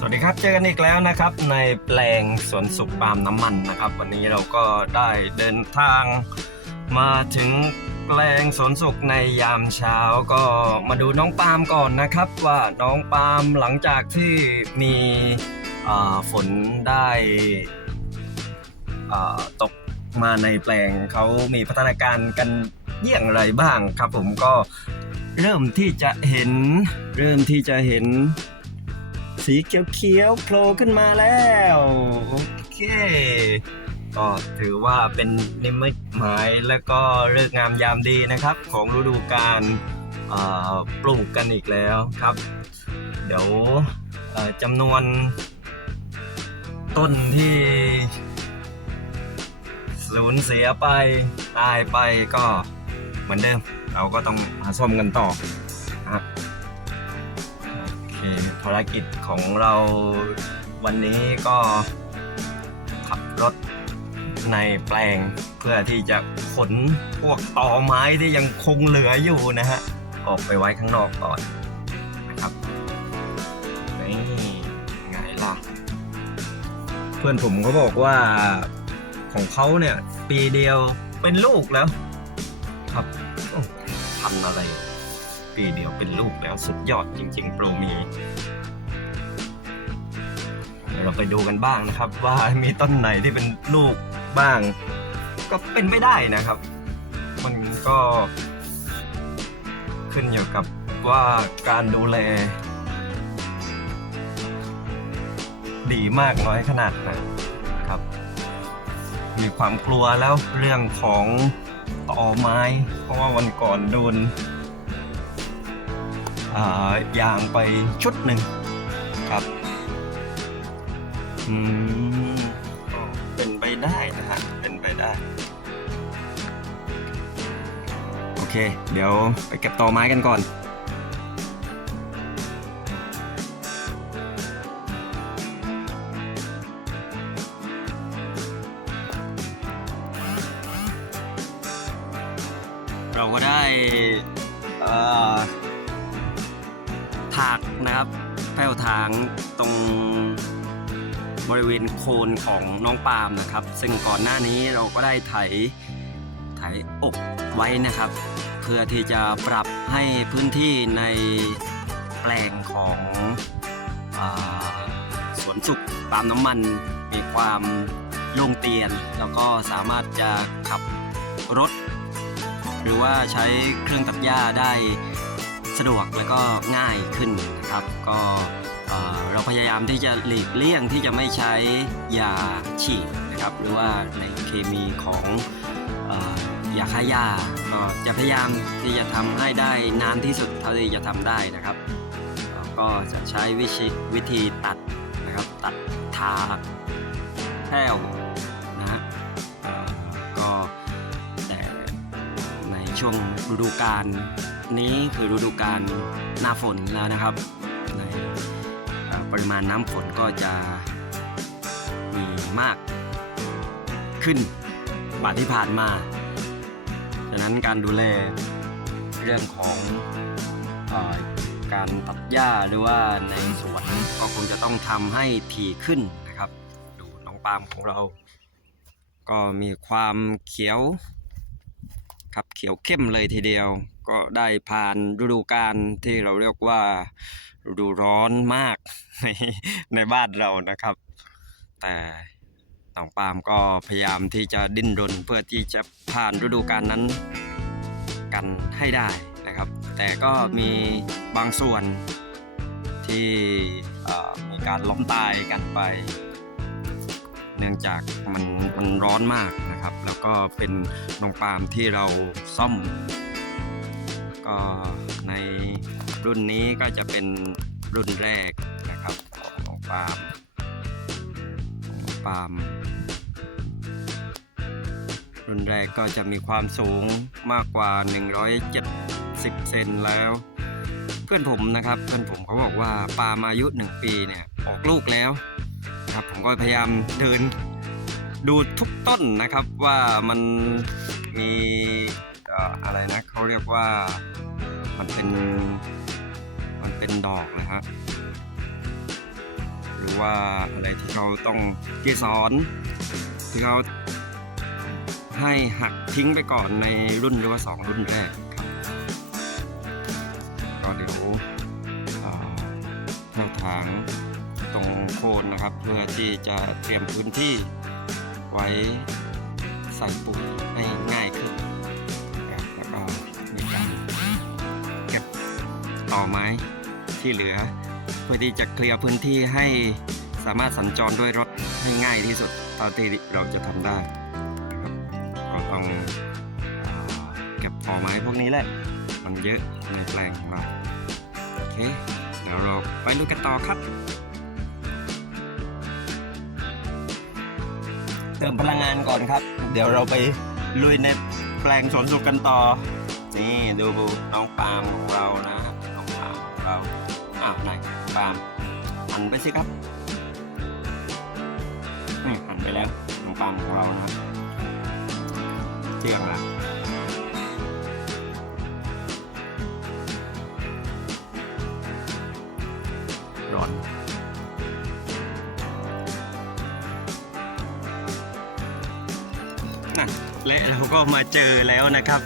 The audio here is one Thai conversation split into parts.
สวัสดีครับ เจอกันอีกแล้วนะครับ ในแปลงสวนสุขปาล์มน้ำมันนะครับ วันนี้เราก็ได้เดินทางมาถึงแปลงสวนสุขในยามเช้าก็มาดูน้องปาล์มก่อนนะครับ ว่าน้องปาล์มหลังจากที่มีฝนได้ตกมาในแปลงเขามีพัฒนาการกันเยี่ยงไรบ้างครับ ผมก็เริ่มที่จะเห็น เริ่มที่จะเห็น สีเขียวๆโผล่ขึ้นมาแล้ว โอเค ก็ถือว่าเป็นนิมิตหมายและก็เลิกงามยามดีนะครับ ของฤดูกาลปลูกกันอีกแล้วครับ เดี๋ยวจำนวนต้นที่สูญเสียไปตายไปก็เหมือนเดิม เราก็ต้องมาซ่อมกันต่อ ภารกิจของเราวันนี้ก็ขับรถในแปลงเพื่อที่จะขนพวกตอไม้ที่ยังคงเหลืออยู่นะฮะ ออกไปไว้ข้างนอกก่อนนะครับนี่ไงล่ะ เพื่อนผมเขาบอกว่าของเขาเนี่ย ปีเดียวเป็นลูกแล้ว ครับโอ้พันธุ์อะไร ปีเดียวเป็นลูกแล้วสุดยอดจริง ๆ โปรมีเดี๋ยวเราไปดูกันบ้างนะครับ ว่ามีต้นไหนที่เป็นลูกบ้าง ก็เป็นไม่ได้นะครับ มันก็ขึ้นอยู่กับว่าการดูแล ดีมากน้อยขนาดไหนครับ มีความกลัวแล้วเรื่องของตอไม้ เพราะว่าวันก่อนโดน ยางไปชุดหนึ่งครับอืมก็เป็นไปได้นะฮะเป็นไปได้ โอเค เดี๋ยวไปเก็บต่อไม้กันก่อนเราก็ได้อ่า นะครับแผ่วถางตรงบริเวณโคนของน้องปาล์มนะครับ ซึ่งก่อนหน้านี้เราก็ได้ไถไถอกไว้นะครับ เพื่อที่จะปรับให้พื้นที่ในแปลงของอสวนสุขปาล์มน้ำมัน มีความโล่งเตียน แล้วก็สามารถจะขับรถ หรือว่าใช้เครื่องตัดหญ้าได้สะดวกแล้วก็ง่ายขึ้น นะครับ ก็เราพยายามที่จะหลีกเลี่ยงที่จะไม่ใช้ยาฉีดนะครับ หรือว่าในเคมีของอยาฆ่าหญ้าก็จะพยายามที่จะทำให้ได้นานที่สุดเท่าที่จะทำได้นะครับเอ่อก็จะใช้วิธีวิธีตัดนะครับตัดทากแผ้วนะฮะก็แต่ในช่วงฤดูกาลนี้คือฤดูกาลหน้าฝนแล้วนะครับ ริมาณน้ำฝนก็จะมีมากขึ้นกว่าที่ผ่านมาดังนั้นการดูแลเรื่องของอการตัดหญ้าหรือว่าในสวนก็คงจะต้องทำให้ถี่ขึ้นนะครับ ดูน้องปาล์มของเรา ก็มีความเขียวครับเขียวเข้มเลยทีเดียว ก็ได้ผ่านฤดูกาลที่เราเรียกว่า ดูร้อนมากในในบ้านเรานะครับ แต่น้องปาล์มก็พยายามที่จะดิ้นรนเพื่อที่จะผ่านฤดูกาลนั้นกันให้ได้นะครับ แต่ก็มีบางส่วนที่มีการล้มตายกันไป เนื่องจากมันมันร้อนมากนะครับ แล้วก็เป็นนองปาล์มที่เราซ่อม ก็ใน รุ่นนี้ก็จะเป็นรุ่นแรกนะครับของปาล์มของปาล์มรุ่นแรกก็จะมีความสูงมากกว่า 170 เซนแล้ว เพื่อนผมนะครับเพื่อนผมเขาบอกว่าปาล์มอายุ 1 ปีเนี่ยออกลูกแล้วนะครับผมก็พยายามเดินดูทุกต้นนะครับว่ามันมีอะไรนะเขาเรียกว่ามันเป็น มันเป็นดอกนะฮะหรือว่าอะไรที่เขาต้องเกสรที่เขาให้หักทิ้งไปก่อนในรุ่นหรือว่าสองรุ่นแรกครับก็เดี๋ยวอ่าแถวทางตรงโคนนะครับ เพื่อที่จะเตรียมพื้นที่ไว้ใส่ปุ๋ยให้ง่ายขึ้น ต่อไม้ที่เหลือ เพื่อที่จะเคลียร์พื้นที่ให้สามารถสัญจรด้วยรถให้ง่ายที่สุดเท่าที่เราจะทำได้ก็ต้องเก็บต่อไม้พวกนี้แหละ มันเยอะในแปลงของเราโอเคเดี๋ยวเราไปดูกันต่อครับ เติมพลังงานก่อนครับ เดี๋ยวเราไปลุยในแปลงสวนสุขกันต่อ นี่ดูน้องปาล์มของเรานะ เราอ้าวไหนปาล์มหันไปสิครับนี่หันไปแล้วน้องปาล์มของเรานะเชื่องละร้อนน่ะและเราก็มาเจอแล้วนะครับ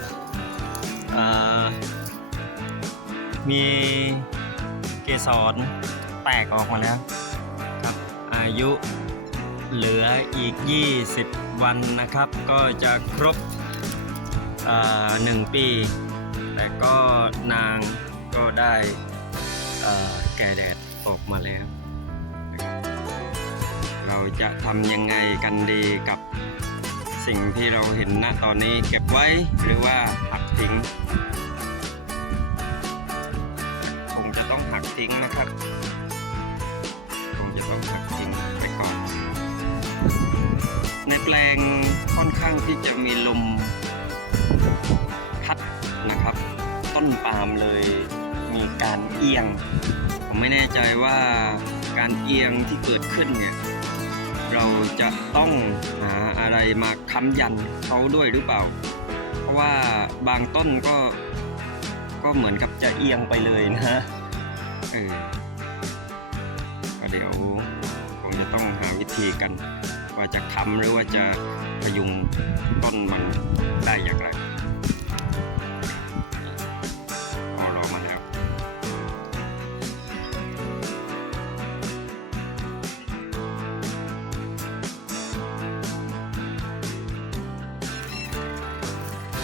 มีเกสรแตกออกมาแล้วครับอายุเหลืออีก 20 วันนะครับ ก็จะครบหนึ่งปี แต่ก็นางก็ได้แก่แดดออกมาแล้ว เราจะทำยังไงกันดีกับสิ่งที่เราเห็นณตอนนี้เก็บไว้หรือว่าหักทิ้ง ทิ้งนะครับคงจะต้องหักทิ้งไปก่อน ในแปลงค่อนข้างที่จะมีลมพัดนะครับ ต้นปาล์มเลยมีการเอียง ผมไม่แน่ใจว่าการเอียงที่เกิดขึ้นเนี่ยเราจะต้องหาอะไรมาค้ำยันเขาด้วยหรือเปล่า เพราะว่าบางต้นก็ก็เหมือนกับจะเอียงไปเลยนะ เออก็เดี๋ยวคงจะต้องหาวิธีกัน ว่าจะค้ำหรือว่าจะพยุงต้นมันได้อย่างไรรอมาแล้ว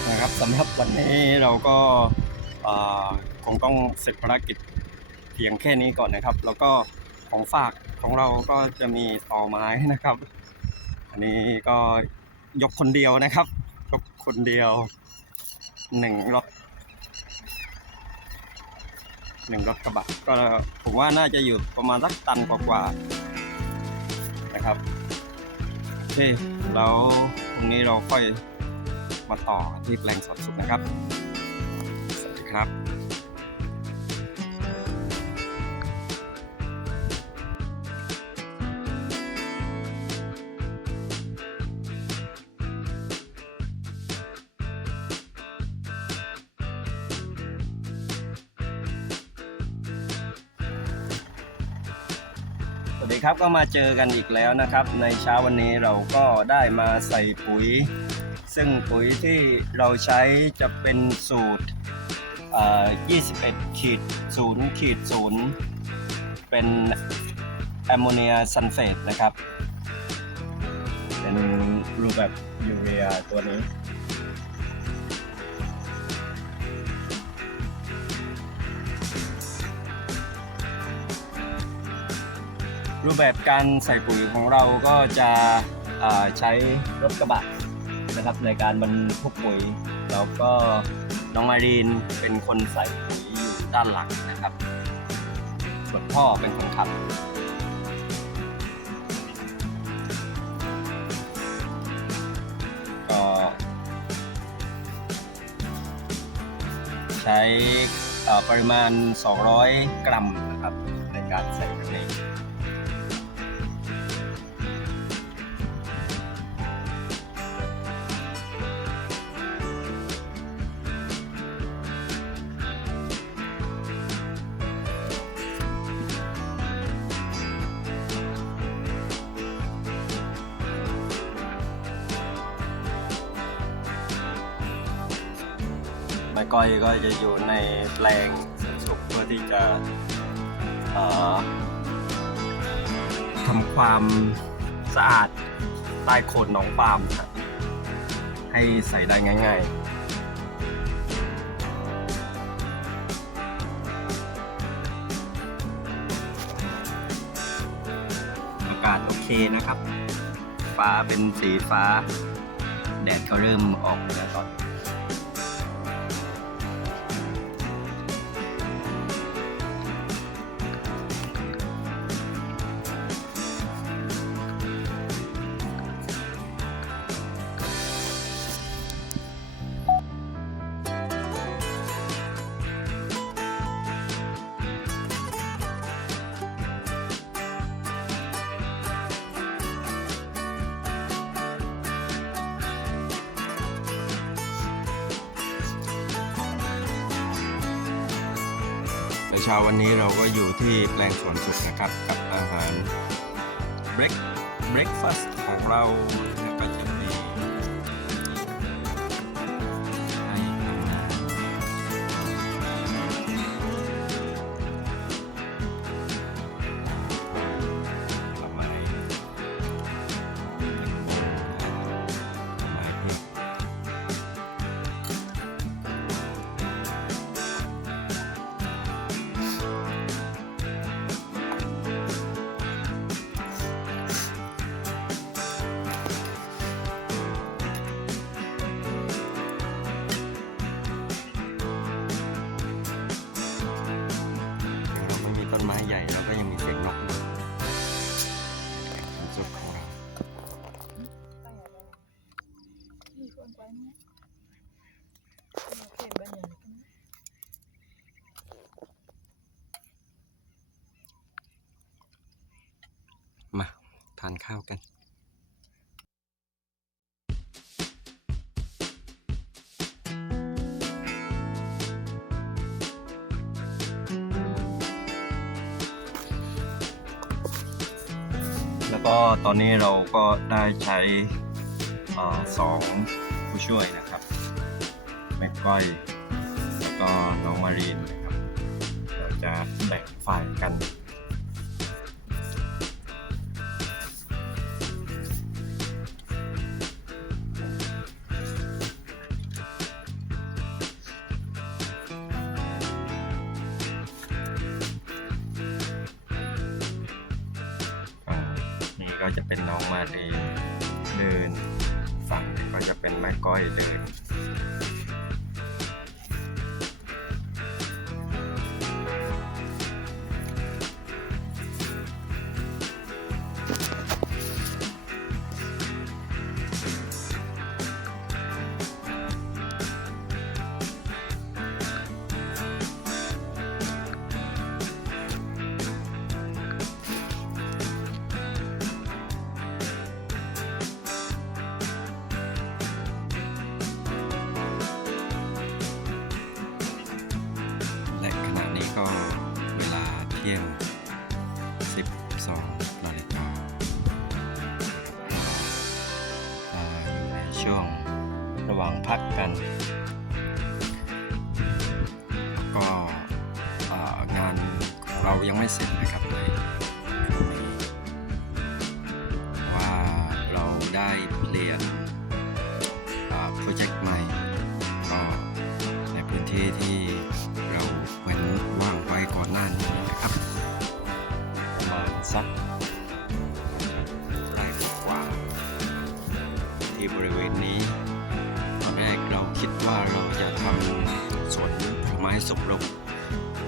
นะครับสำหรับวันนี้เราก็คงต้องเสร็จภารกิจ พียงแค่นี้ก่อนนะครับ แล้วก็ของฝากของเราก็จะมีตอไม้นะครับ อันนี้ก็ยกคนเดียวนะครับ ยกคนเดียวหนึ่งรถหนึ่งรถกระบะก็ผมว่าน่าจะอยู่ประมาณสักตันกว่าๆนะครับโอเคแล้วพรุ่งนี้เราค่อยมาต่อที่แปลงสอนสุขนะครับ สวัสดีครับ ครับก็มาเจอกันอีกแล้วนะครับ ในเช้าวันนี้เราก็ได้มาใส่ปุ๋ย ซึ่งปุ๋ยที่เราใช้จะเป็นสูตร 21ขีด0ขีด0เป็นแอมโมเนียซัลเฟตนะครับ เป็นรูปแบบยูเรียตัวนี้ รูปแบบการใส่ปุ๋ยของเราก็จะใช้รถกระบะนะครับในการบรรทุกปุ๋ยแล้วก็น้องมารีนเป็นคนใส่ปุ๋ยอยู่ด้านหลังนะครับ ส่วนพ่อเป็นคนขับก็ใช้ปริมาณ 200 กรัมนะครับในการใส่ ม้ก้อยก็จะอยู่ในแปลงสวนสุขเพื่อที่จะทำความสะอาดใต้โคนหนองปาล์มให้ใส่ได้ง่ายๆอากาศโอเคนะครับ ฟ้าเป็นสีฟ้า แดดก็เริ่มออกแล้วตอน ช้าวันนี้เราก็อยู่ที่แปลงสวนสุขนะครับกับอาหารเบรกเบรกฟาสต์ของเราแล้วก็จะ กัน แล้วก็ตอนนี้เราก็ได้ใช้สองผู้ช่วยนะครับแม่ก้อยแล้วก็น้องมารีนนะครับ เราจะแบ่งฝ่ายกัน ก็จะเป็นน้องมารีเดิน ฝั่งนี้ก็จะเป็นแม่ก้อยเดิน ที่ที่เราเว้นว่างไว้ก่อนหน้านี้นะครับ ประมาณสักได้กว่า ที่บริเวณนี้ ตอนแรกเราคิดว่าเราจะทำสวนผลไม้สุกลง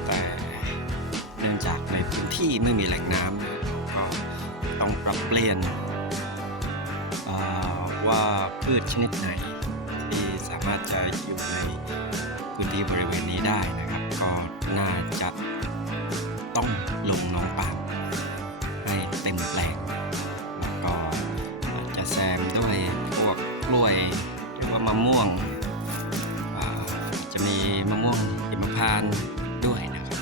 แต่เนื่องจากในพื้นที่ไม่มีแหล่งน้ำก็ต้องปรับเปลี่ยนว่าพืชชนิดไหน พื้นที่บริเวณนี้ได้นะครับ ก็น่าจะต้องลงน้องปามให้เต็มแปลงแล้วก็อาจจะแซมด้วยพวกกล้วยหรือว่ามะม่วงจะมีมะม่วงหิมพานต์ด้วยนะครับ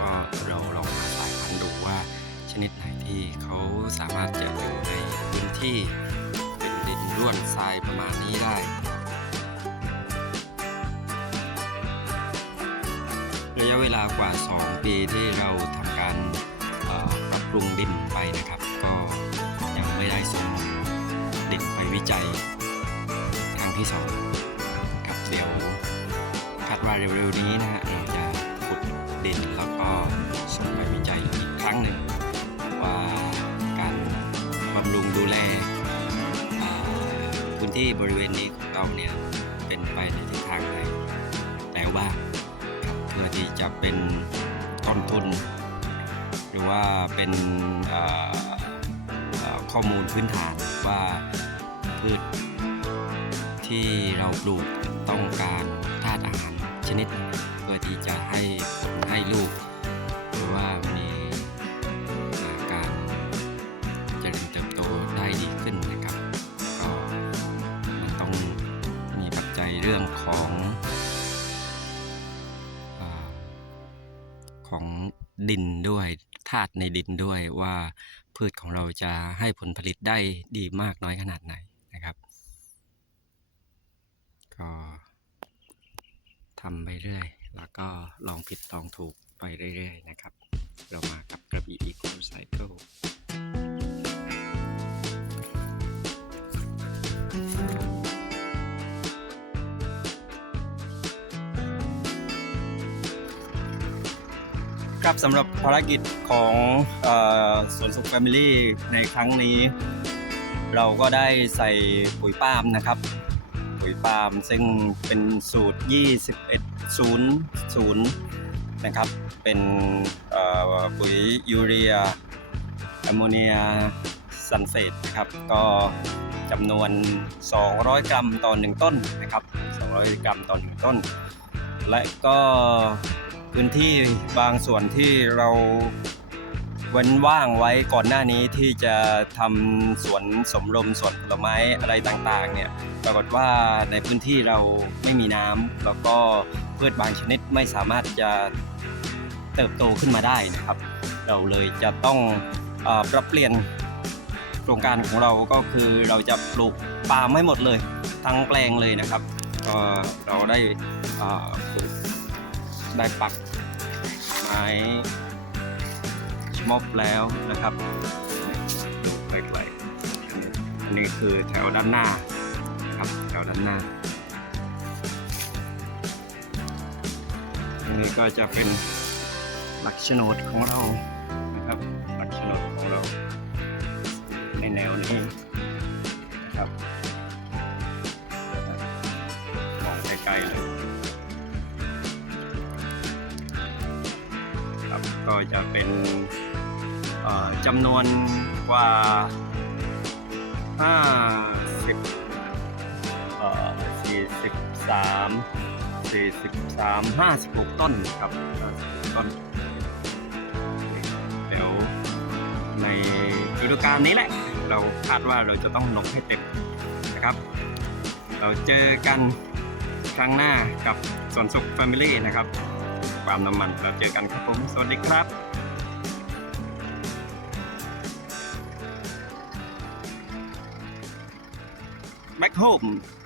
ก็เราลองหาสายพันธุ์ดูว่าชนิดไหนที่เขาสามารถจะอยู่ในพื้นที่เป็นดินร่วนทรายประมาณนี้ได้ากว่า 2 ปีที่เราทำการปรับปรุงดินไปนะครับ ก็ยังไม่ได้ส่งดินไปวิจัยครั้งที่สองครับเดี๋ยวคาดว่าเร็วๆนี้นะฮะเราจะขุดดินแล้วก็ส่งไปวิจัยอีกครั้งหนึ่งว่าการบำรุงดูแลพื้นที่บริเวณนี้ของเราเนี่ยเป็นไปในทิศทางไหนแล้วบ้า งครับเพื่อที่จะเป็นต้นทุน หรือว่าเป็นข้อมูลพื้นฐานว่าพืชที่เราปลูกต้องการธาตุอาหารชนิด เพื่อที่จะให้ผลให้ลูก หรือว่ามีาการเจริญเติบโตได้ดีขึ้นนะครับก็มันต้องมีปัจจัยเรื่องของ ของดินด้วยธาตุในดินด้วยว่าพืชของเราจะให้ผลผลิตได้ดีมากน้อยขนาดไหนนะครับ ก็ทำไปเรื่อย แล้วก็ลองผิดลองถูกไปเรื่อย ๆ นะครับ เรามากับกระบี่อีโคไซเคิล ครับสำหรับภารกิจของอสวนสุขแฟมิลี่ในครั้งนี้ เราก็ได้ใส่ปุ๋ยปาล์มนะครับ ปุ๋ยปาล์มซึ่งเป็นสูตร 2100 นะครับ เป็นปุ๋ยยูเรียแอมโมเนียซัลเฟตนะครับ ก็จำนวน 200 กรัมต่อ 1 ต้นนะครับ 200 กรัมต่อ 1 ต้น และก็ พื้นที่บางส่วนที่เราเว้นว่างไว้ก่อนหน้านี้ที่จะทำสวนสมรมสวนผลไม้อะไรต่างๆเนี่ยปรากฏว่าในพื้นที่เราไม่มีน้ำแล้วก็พืชบางชนิดไม่สามารถจะเติบโตขึ้นมาได้นะครับ เราเลยจะต้องอปรับเปลี่ยนโครงการของเราก็คือเราจะปลูกปาล์มให้หมดเลย ทั้งแปลงเลยนะครับก็เราได้ปลูกได้ปัก ไม้ชมอบแล้วนะครับดูไกลๆนี่คือแถวด้านหน้าครับแถวด้านหน้าอันนี้ก็จะเป็นหลักโฉนดของเรานะครับหลักโฉนดของเราในแนวนี้ จำนวนกว่า 50เอ่อ43 43 56 ต้นครับ56ต้นเดี๋ยวในฤดูกาลนี้แหละ เราคาดว่าเราจะต้องนกให้เต็มนะครับ เราเจอกันครั้งหน้ากับสวนสุข Family นะครับ ความน้ำมันเราเจอกันครับผม สวัสดีครับ back home